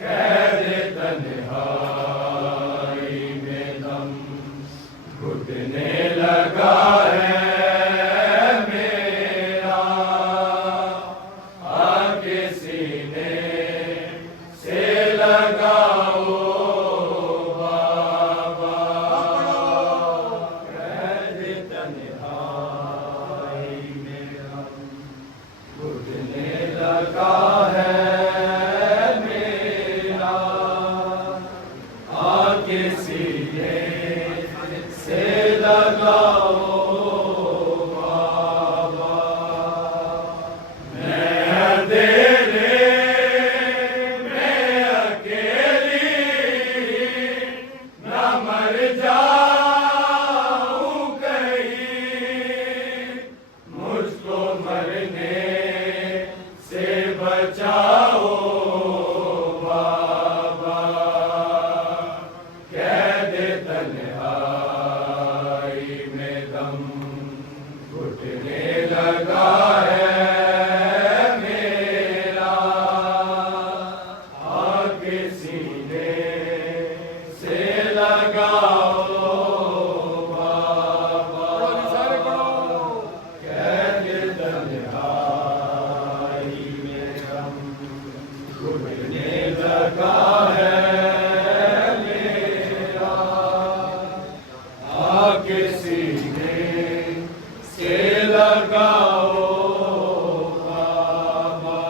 कैद तन्हाई में दम घुटने लगा है मेरा, आके सीने से लगाओ बाबा। कैद तन्हाई में दम घुटने लगा है सीने से लगाओ बाबा। मैं अंधेरे में अकेली न मर जाऊं कहीं, मुझको मरने से बचाओ तन्हाई में दम घुटने लगा है मेरा, आके सीने से लगाओ बाबा। कैद तन्हाई में दम घुटने लगा है आके सीने से लगाओ बाबा।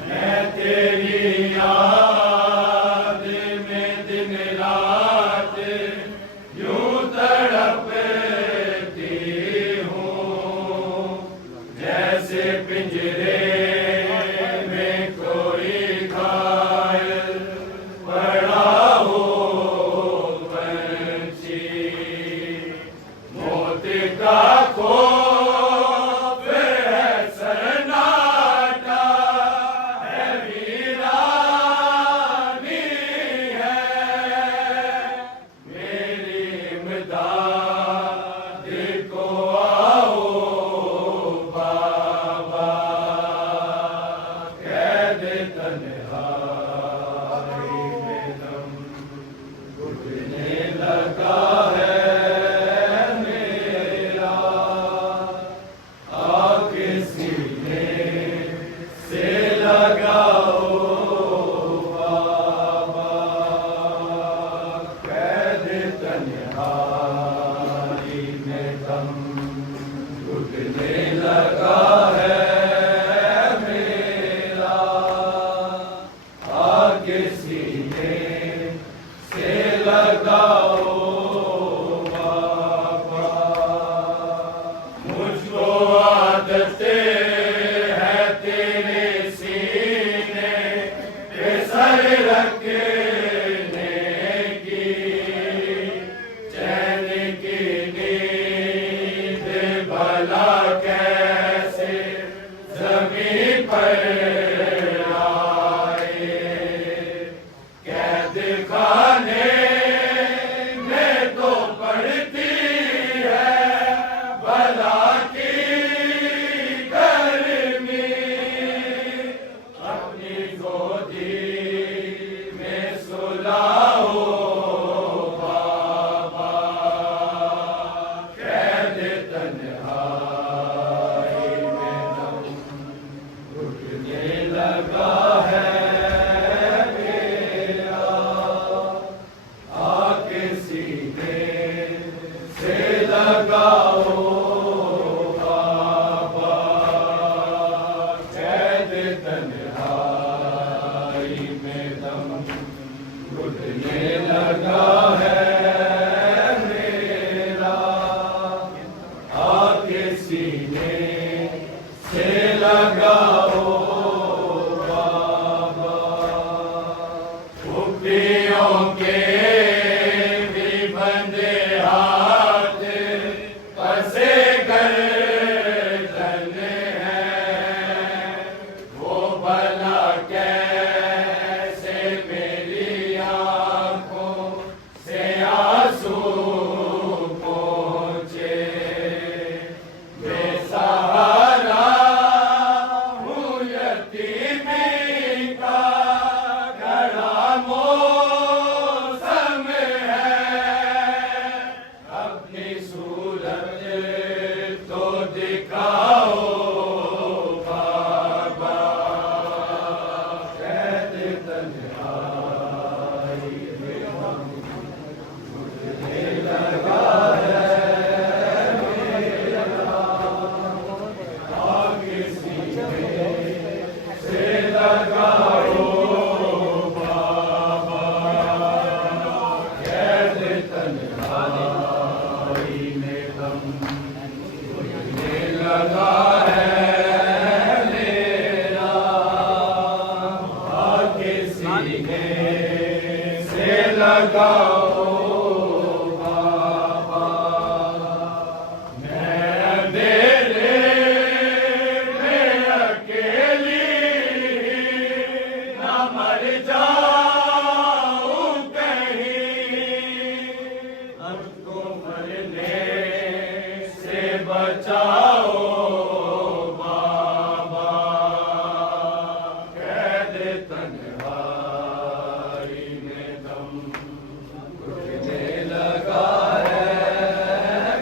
मैं तेरी याद में दिन रात यूं तड़पती हूँ, जैसे पिंजरे में कोई घायल पड़ा हो। का खौफ है सन्नाटा है, वीरानी है मेरी इमदाद को आओ बाबा। कैद तन्हाई में दम घुटने लगा है लगाओ बाबा। कैद तन्हाई में दम घुटने लगा है मेरा, आके सीने से लगाओ बाबा। मुझको आदत रखने की, चैन की नींद भला कैसे ज़मीं पर आए। कैद खाने में तो पड़ती है भला की गर्मी, अपनी गोदी सीने से लगाओ बाबा, मैं अंधेरे में अकेली न मर जाऊं कहीं, हमको मरने से बचाओ बाबा, कैद तन्हाई में दम घुटने लगा है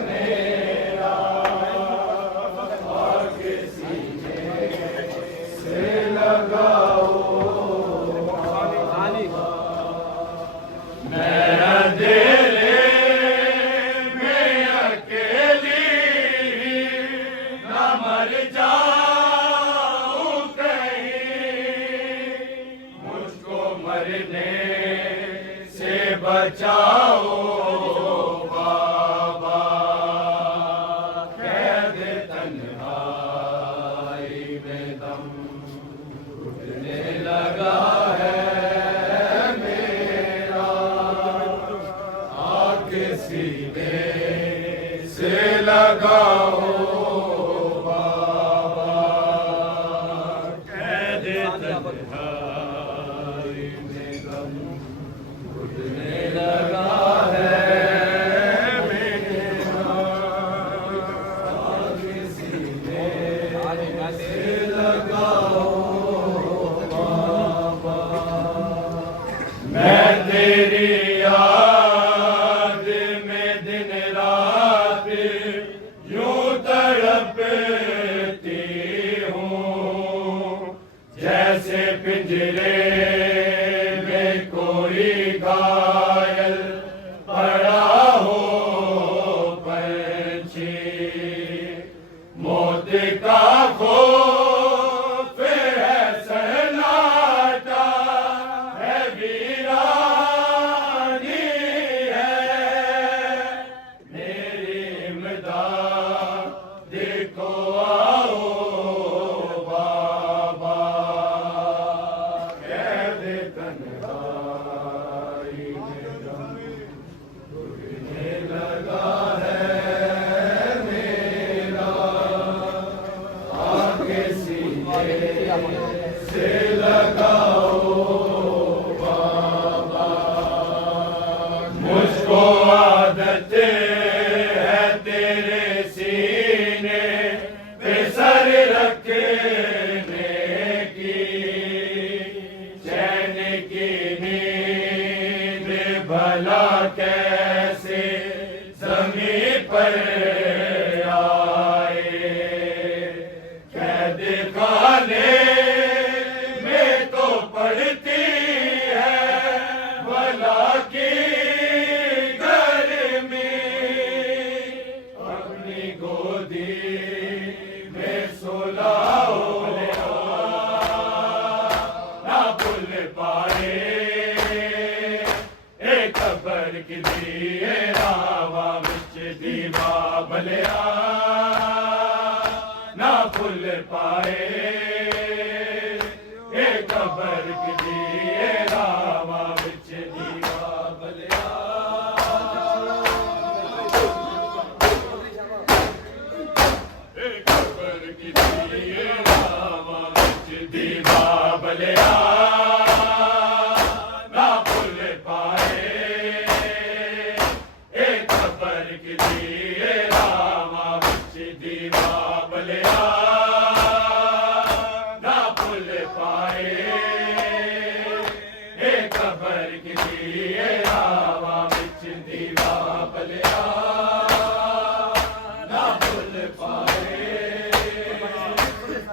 मेरा, आगे सीने से लगाओ बाबा, मैं अंधेरे में अकेली न मर जाऊं कहीं, मुझको मरने से बचाओ बाबा, कैद तन्हाई में दम घुटने लगा है मेरा, आके सीने से लगाओ बाबा, कैद तन्हाई में दम घुटने लगा है मेरा, आके सीने से लगाओ बाबा, मैं तेरी याद में दिन रात यूं तड़पती हूँ, जैसे पिंजरे में कोई घायल पड़ा हो पंछी, मौत का खौफ है सन्नाटा है वीरानी है, मेरी इमदाद को आओ बाबा, कैद तन्हाई में दम घुटने लगा है मेरा, आगे सीने से लगाओ बाबा, मुझको आदत है तेरे सीने पे सर रखने की, चैन की नींद भला कैसे ज़मीं पर आए, कैद खाने में तो पड़ती है भला की गर्मी, अपनी गोदी में सुलाओ ना भूल पाए एक खबर की दिए रावा विच दीवा भलिया, ना भूल पाए एक खबर की दिए रावा विच दीवा भलिया, एक खबर की दिए रावा विच दीवा भलिया, ना भूल पाए एक खबर की दिए रावा विच दीवा भलिया, ना भूल पाए एक खबर की दिए रावा विच दीवा भलिया, ना भूल पाए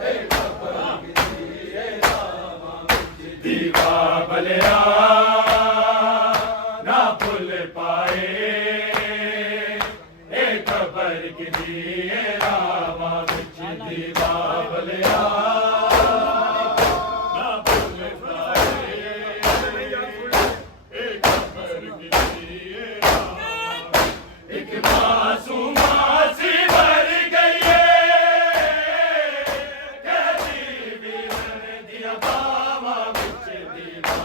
एक खबर की दिए रावा विच दीवा भलिया, ना भूल पाए एक खबर की दिए रावा विच दीवा भलिया, ना भूल पाए एक खबर की दिए रावा, एक मासूमा सी भर गई है कहती भी दिया बाबा विच दीवा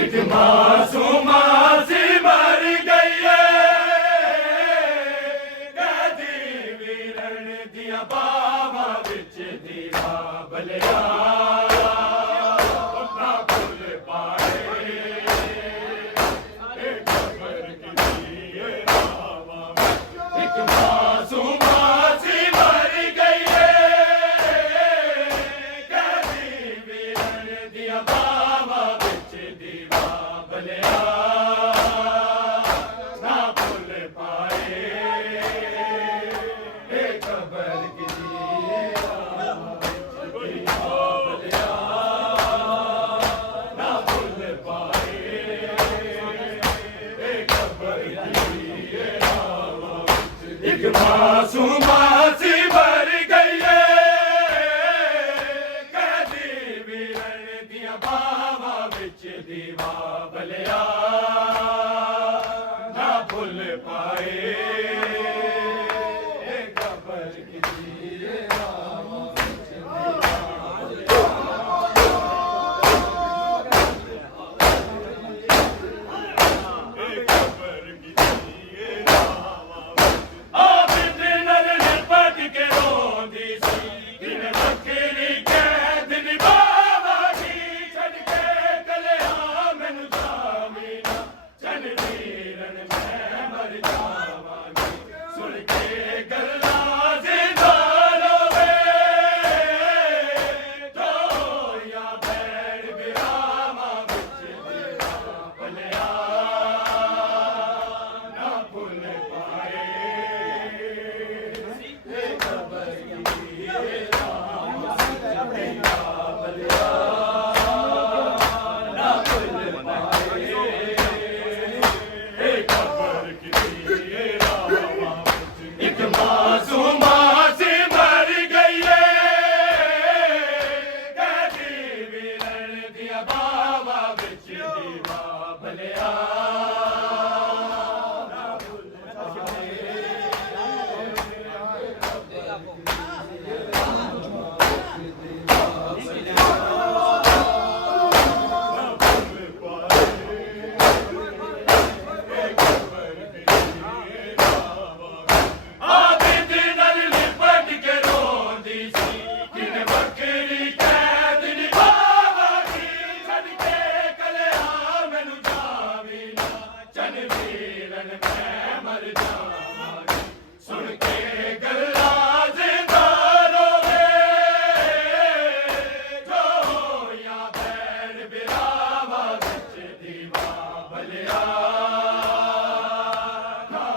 एक मासूमा सी मर गई है कैदी वीरन दिया बावा विच दीवा बलिया ना भुल पाए एक खबर की रावा एक मासूमा सी मर गई है कैदी वीरन दिया बावा विच दीवा बलिया ना भूल पाए एक खबर की बलिया ना भूल पाए एक खबर की एक मासूमा सी मर गई है कैदी वीरन दिया बावा विच दीवा बलिया ना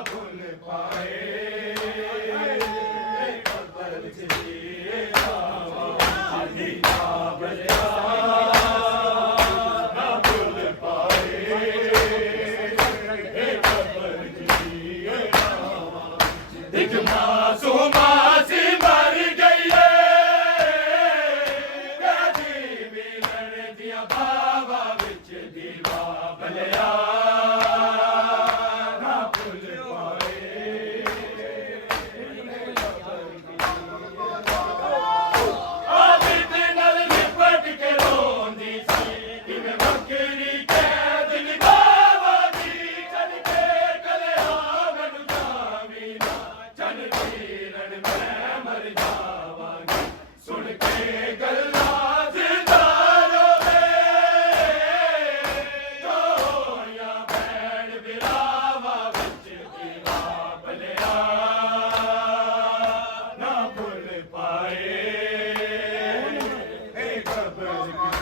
भूल पाए एक खबर की एक मासूमा सी मर गई है कैदी वीरन दिया बावा विच दीवा बलिया ना भूल पाए एक खबर की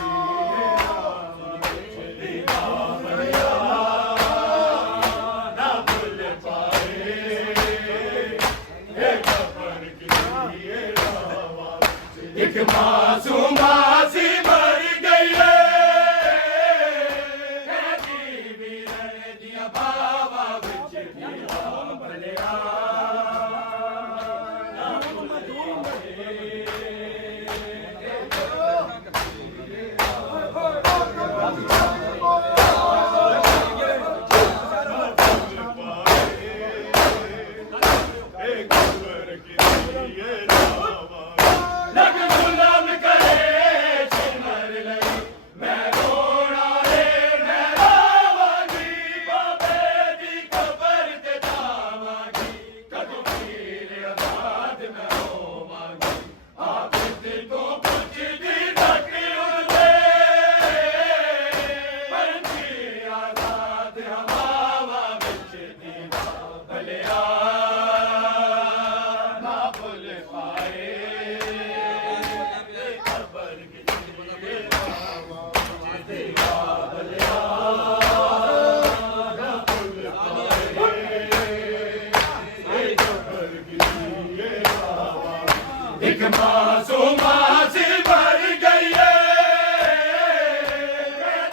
एक मासूमा सी भर गई है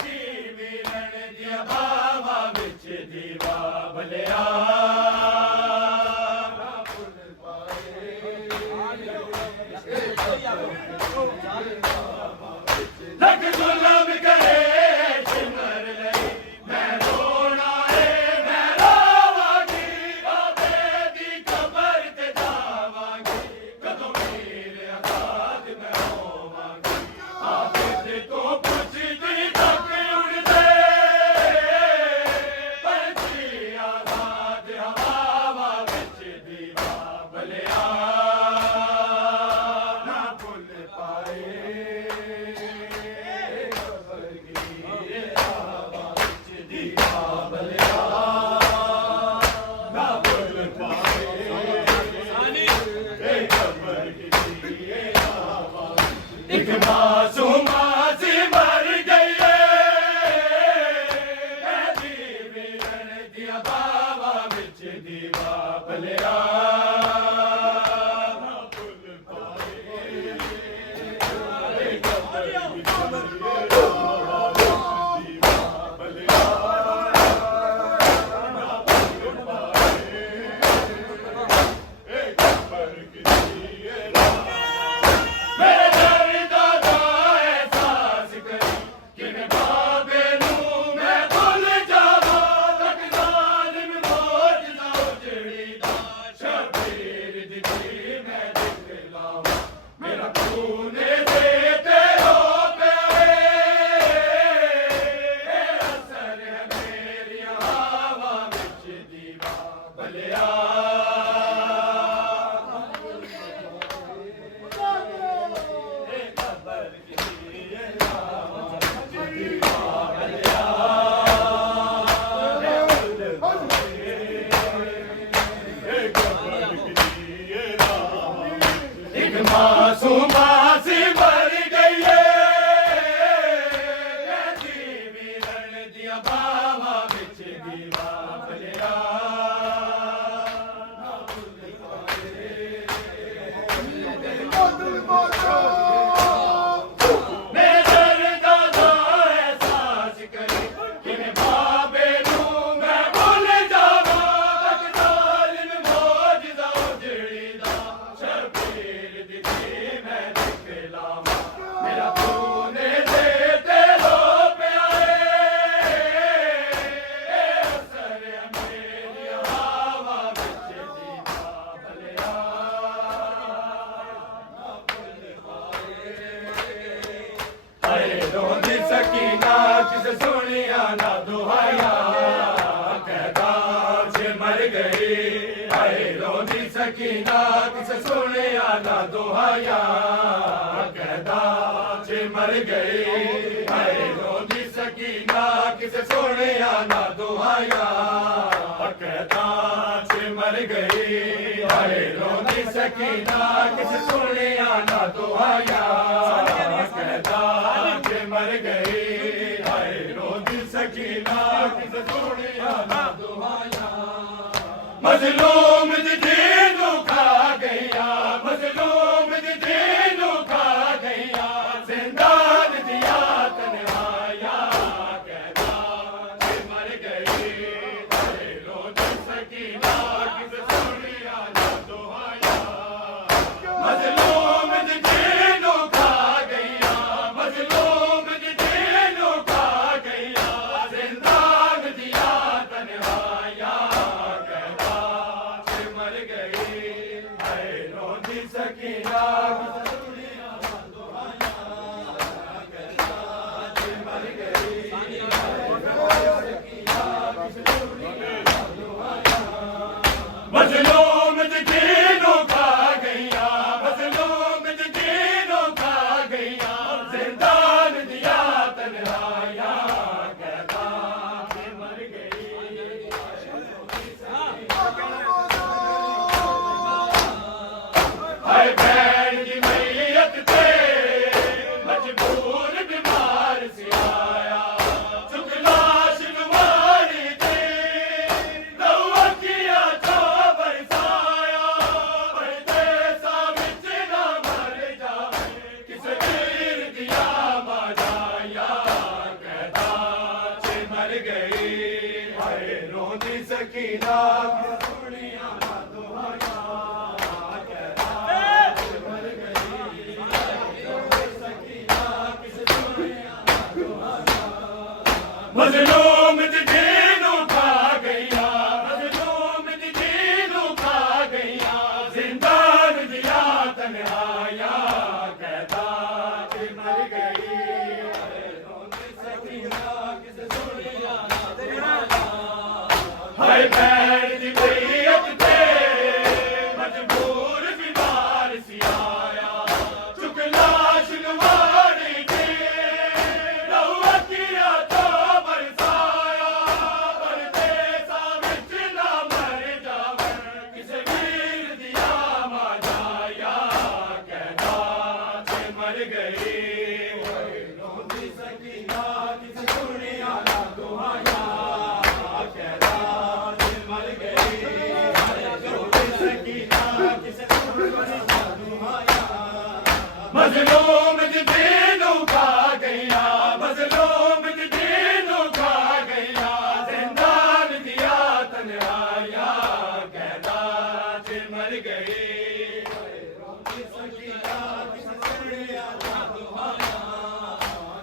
मिलन दिया बाबा बिच दीवा भलिया लग जुलम करे सिमर लई मैं रोना है मैं रोवांगी बाबे दी कबर ते जावांगी कदों मेरे आजाद मैं होवांगी आपे को पुछदी तक उड़दे पंछी आजाद हवा विच दीवा भलिया ना भुल पाए एक मासूमा सी मर गई है मिलन दिया बाबा बिच दीवा भलिया मासूमा सी मर गई है मिलन दिया बाबा बिच दीवा भलिया मेरे दादा एहसास करे कि मैं बाबे नू मैं भुल जावा जालिम मौजज़ा उजड़ी दा शबीर दी मैं दिखलावा मेरा तूने दे तेरो प्यारे असर मेरी हवा बिच दीवा भलिया हाय रोंदी सकीना किसे सुनिया ना दुहाया कहता जे मर गई हाय रोंदी सकीना किसे सुनिया ना दुहाया कहता जे मर गई हाय रोंदी सकीना किसे सुनिया ना दुहाया कहता जे मर गई हाय रोंदी सकीना किसे सुनिया ना दुहाया कहता जे मर गई हाय रोंदी सकीना किसे सुनिया ना दुहाया मजलूम दी दीनू खा गईया मजलूम दी दीनू खा गईया जिंदान दिया तन्हाया कहता जे मर गई हाय रोंदी सकीना किसे सुनिया ना दुहाया मजलूम दीनू खा गईया मजलूम दीनू खा गईया जिंदान दिया तन्हाया कहता कि मर गई हाय बैर दी बैयत ते मजबूर बीमार सी आया चुक लाश नवारी के रहुआ किया तो बरसाया बरते सा विच ना मर जावे किसे वीर दिया मा जाया कहता कि मर गई रोंदी सकीना किसे सुनिया ना दुआया कहता कि मर गई रोंदी सकीना किसे सुनिया ना दुआया मजलूम दीनू खा गईया मजलूम दीनू खा गईया जिंदान दिया तन्हाया कहता कि मर गई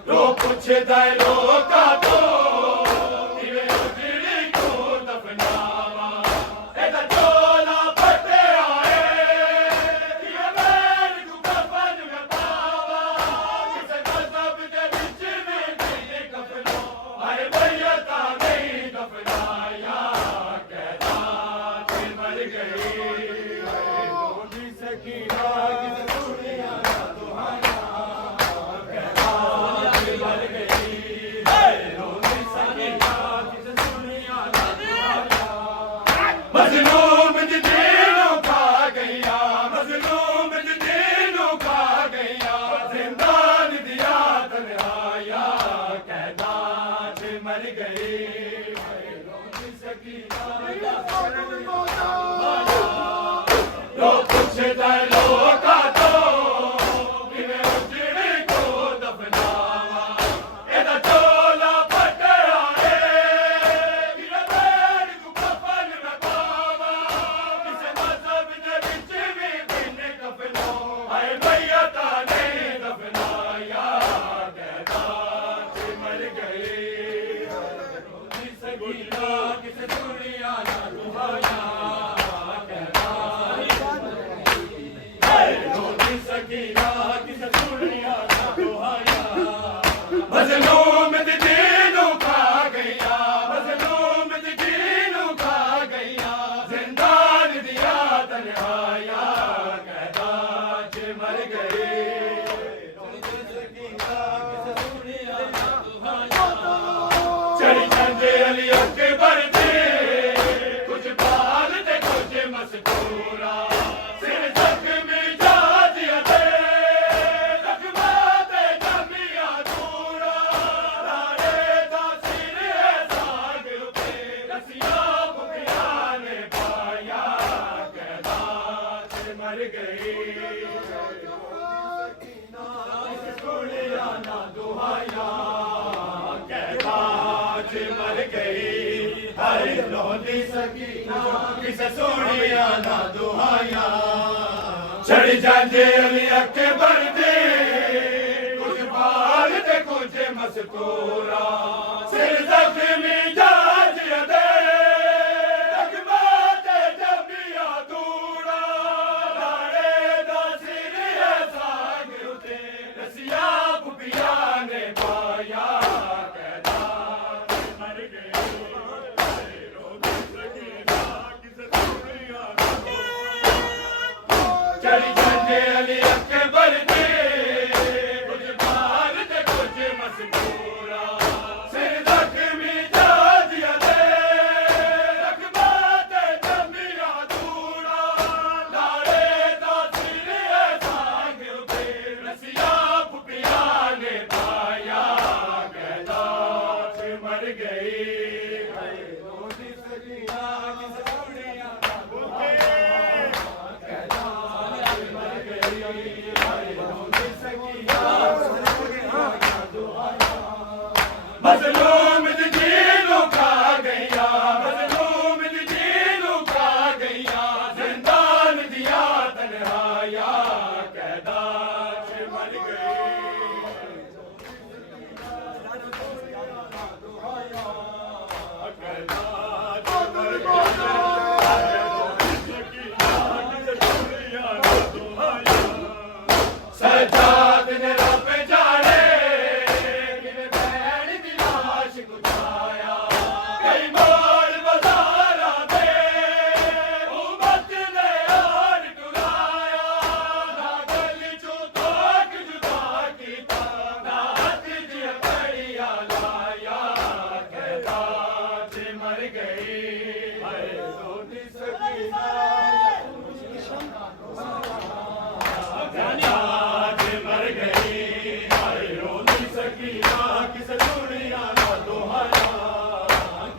रो पुछदा लोका तो इवे उजड़ी को दफनावा एदा चोला फटे आए ये बैर को कफन में पावा किसे गजब दे विच में गई कफनो आए बैयता नहीं दफनाया कहता कि मर गई रोंदी सकीना किसे सुनिया ना दुआया कहता कि मर गई रोंदी सकीना किसे सुनिया ना दुआया मजलूम दीनू खा गईया मजलूम दीनू खा गईया जिंदान दिया तन्हाया कहता कि मर गई रोंदी सकीना रो पुछदा लोका तो किवे उजड़ी को दफनावा एदा चोला फटे आए किवे बैर को कफन में पावा किसे मजहब दे विच भी बिन कफनो आए बैयता नहीं दफनाया कहता कि मर गई रोंदी सकीना किसे सुनिया ना दुआया कहता रोंदी सकीना किसे सुनिया ना दुआया मजलूम दीनू खा गईया मजलूम दीनू खा गईया जिंदान दिया तन्हाया कहता कि मर गई रोंदी सकीना किसे सुनिया ना दुआया चढ़ी जांदे अली अकबर दे कुछ बाल ते कुछ मस्तूरा सिर जख्मी जाजिया दे जख्मा ते जमिया दूरा लाड़े दा सिर है साग पे रसिया बुकिया ने पाया कहता कि मर गई सुनिया ना दुआया कहता कि मर गई हाय रोंदी सकीना किसे सुनिया ना दुआया चढ़ जांदे अली अकबर दे कुछ बाल ते कुछ मस्तूरा सिर जख्मी जाजिया दे जख्मा ते जमिया दूरा लाड़े दा सिर है साग उते रसिया बुबिया ने पाया कहता कि मर गई रोंदी सकीना किसे सुनिया ना चढ़ी जांदे अली अकबर दे कुछ बाल ते कुछ मस्तूरा सिर जख्मी जाजिया दे जख्मा ते जमिया दूरा लाड़े दा सिर है साग उते रसिया बुबिया ने पाया कहता कि मर गई रोंदी सकीना किसे सुनिया ना दुआया कहता कि मर गई रोंदी सकीना किसे सुनिया ना दुआया मजलूम दीनू खा गईया मजलूम दीनू खा गईया जिंदान दिया तन्हाया कहता कि मर गई सजाद ने रब जाने किने भैन दी लाश कुचाया कई मोड़ बाजारा दे उम्मत ने यार टुराया ना गल चो ताक जुदा कीता ना हथ दी कड़िया लाया कहता जे मर गई हाय रोटी सकीना आज मर गई हाय रोनी सकीना किस दुनिया ना दोहाया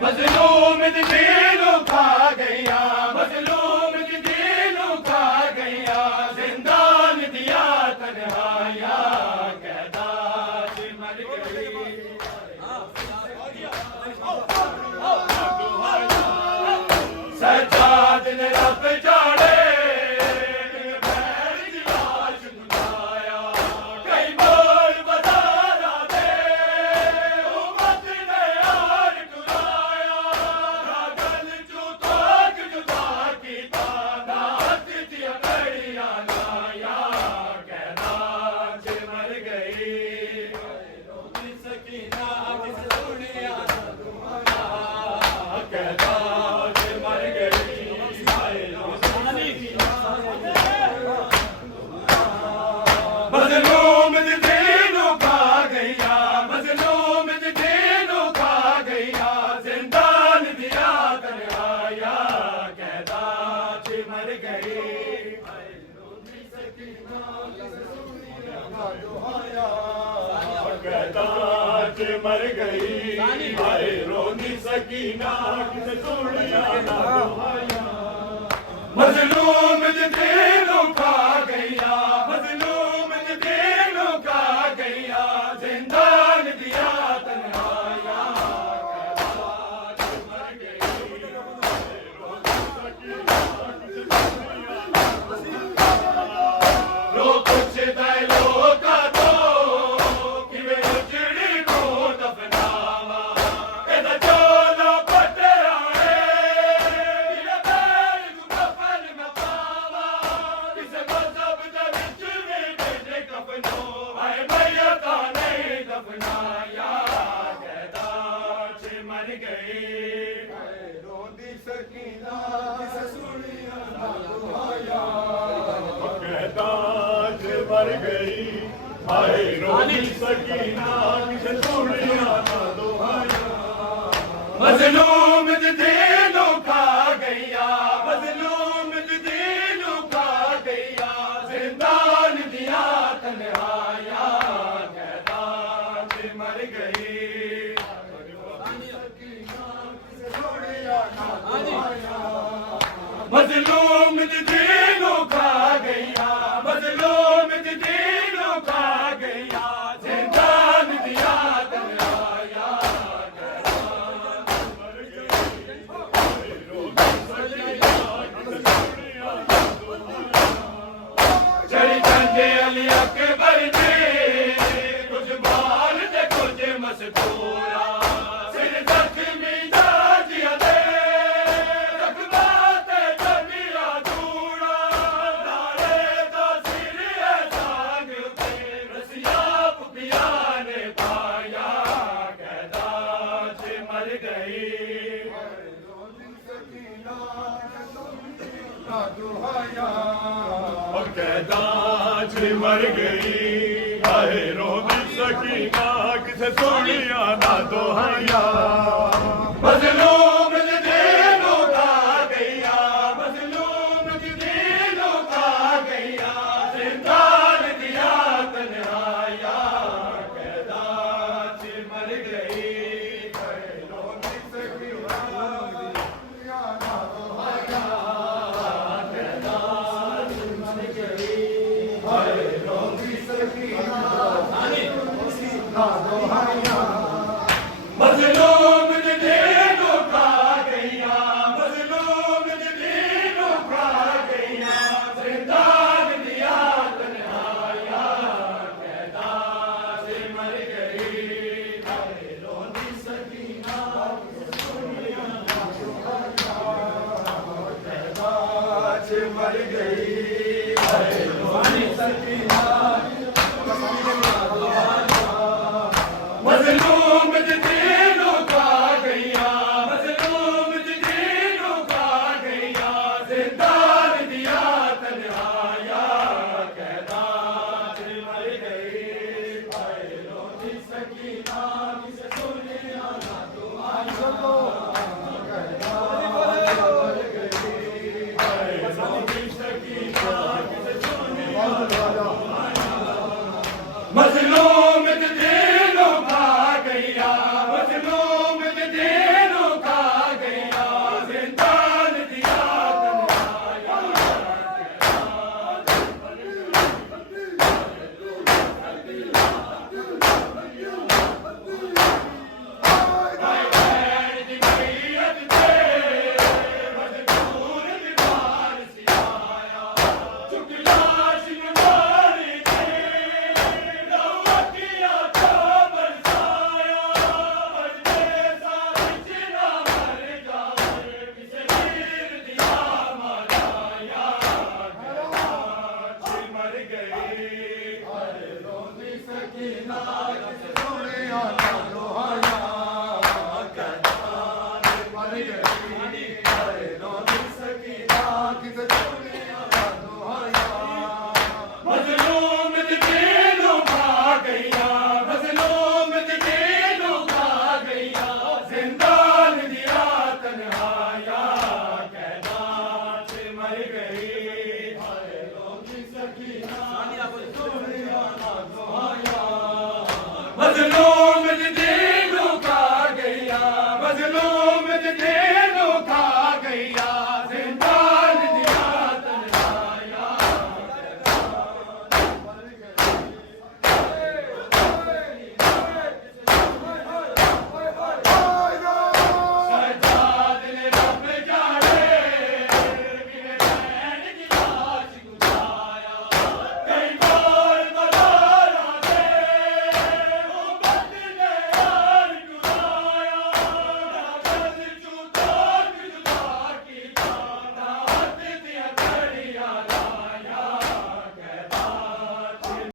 मजलूम दिलों खा गया मजलूम दिलों खा गया जिंदान दिया तन्हाया कहता जी मर गई सजाद ने रब जाने मजलूम दिलों खा गया मजलूम दिलों खा गया जिंदान दिया तन्हाया कहता जे मर गई कहता जे मर गई हाय रोनी सकीना किस दुनिया ना दोहाया मजलूम दिलों खा गया मजलूम दिलों खा गया जिंदान दिया तन्हाया मर गई रो कुछ दलो का तो कि वे उजड़ी को दफनावा एदा चोला पटराए किले बैल कफन में पावा किस मजहब दे विच मेरे कफनो हाय मैया ता नहीं दफनाया कहता जे मर गई रोंदी सकीना किस सुनिया ना दुहाया कहता जे मर गई हाय रोनी सकीना किस सुनिया ना दुहाया मजलूम दिलों खा गया मजलूम दिलों खा गया जिंदान दिया तन्हाया कहता जे मर गई मजलूम दिलों खा गया मजलूम दिलों खा गया जिंदान दिया तन्हाया चढ़ी चंदे अली अकबर ने कुछ बाल दे कुछ मस्तूरा सिर जख्मी जाजिया दे रखबाते जमिया दूड़ा नारे दा सिर है सांग पे रसिया पुपिया ने पाया कहता जे मर गई कहता जे मर गई हाय रोनी सकीना किस सुनिया ना दोहाया मजलूम दिलों खा गया मजलूम दिलों खा गया जिंदान दिया तन्हाया कहता जे मर गई हाय रोनी सकीना ना दोहाया कहता जे मर गई हाय रोनी सकीना ना दोहाया मजलूम दिलों खा गया मजलूम दिलों खा गया जिंदान दिया तन्हाया कहता जे मर गई हाय रोनी सकीना कहता जे मर गई हाय रोनी सकीना मजलूम जदीनों का गैया मजलूम जदीनों का गैया जिंदान दिया तन्हाया कैदात मर गई आए रोती सकीना किसे सुने आना तुम्हारी मजलूम दिलों का गैया मजलूम दिलों का गैया जिंदान दिया मर गई अरे रोनी सकीना किसे सोने आना